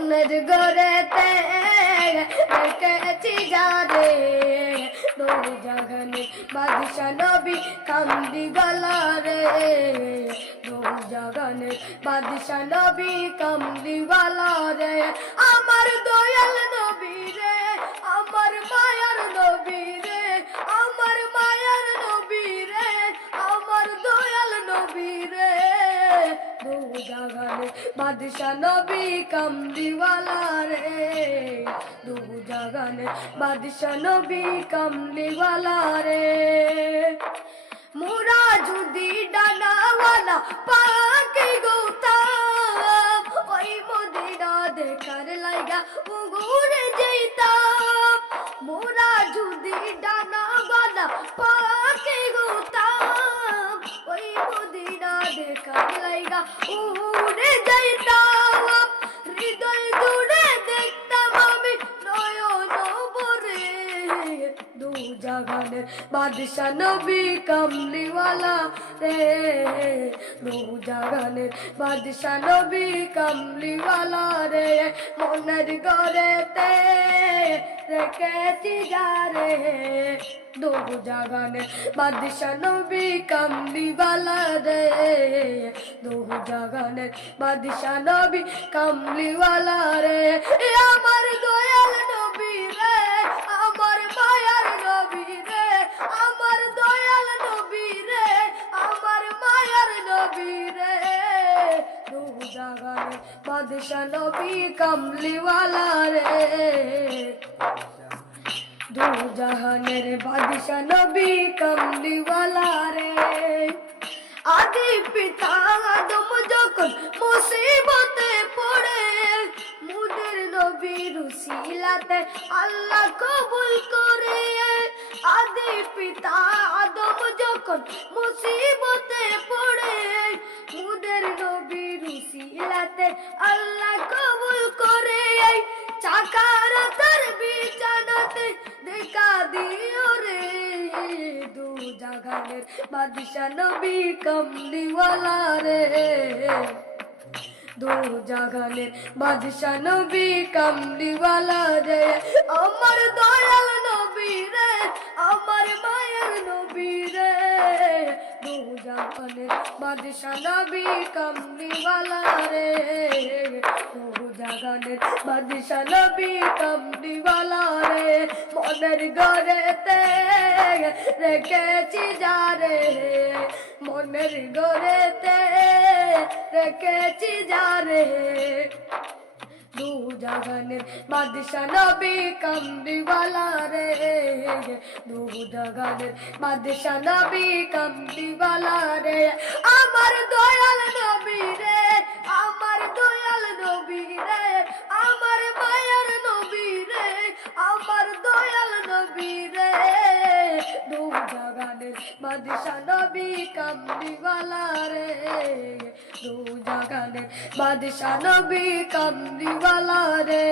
মনের গড়েতে রেখেছি যারে দৌড় জাগানে বাদশা নবী কামদি গলারে। দৌড় জাগানে বাদশা নবী কামদি গলারে। আমার দয়াল দু জাগানে বাদশা নবী কামলিওয়ালা রে দু জাগানে বাদশা নবী কামলিওয়ালা রে মোরা যদি ডানাওয়ালা পাকে গৌতাম ওই মদিনা দেখার লাইগা উগুরে উড়ে যাইতাম, হৃদয় জুড়ে দেখতাম আমি নয়ন ভরে। দু জাগানের বাদশা নবী কামলিওয়ালা রে। দু জাগানের বাদশা নবী কামলিওয়ালা রে। মনের গড়েতে রেখেছি যারে দু জাগানের বাদশা নবী কামলিওয়ালা রে। জাগানের বাদশা নবী কামলিওয়ালা রে আমার দয়াল নবী রে, আমার মায়ার নবী রে, আমার দয়াল নবী রে, আমার মায়ার নবী রে। জাগানে বাদশা নবী কামলিওয়ালা রে। দু জাহানের বাদশা নবী কামলিওয়ালা আদি পিতা আদম যখন মুসিবতে পড়ে, মুদের নবীর উসিলাতে আল্লাহ কবুল করে। আদি পিতা আদম যখন মুসিবতে পড়ে, মুদের নবীর উসিলাতে জাগানের বাদশা নবী কামলিওয়ালা রে। দু জাগানের বাদশা নবী কামলিওয়ালা রে। আমার দয়াল নবী রে, আমার মায়ের নবী রে। জাগানের বাদশা নবী কমলিওয়ালা রে দু জাগানের বাদশা নবী কমলিওয়ালা রে মনের গড়েতে রেখেছি যারে মনের গড়েতে রেখেছি যারে জাগানের বাদশা নবী কামলিওয়ালা রে। দু জাগানের বাদশা নবী কামলিওয়ালা রে। আমার দয়াল নবী রে, আমার দয়াল নবী রে, আমার মায়ার নবী রে, আমার দয়াল নবী রে। দু জাগানের বাদশা নবী কামলিওয়ালা রে। দু জাগানের বাদশা নবী কামলিওয়ালা রে।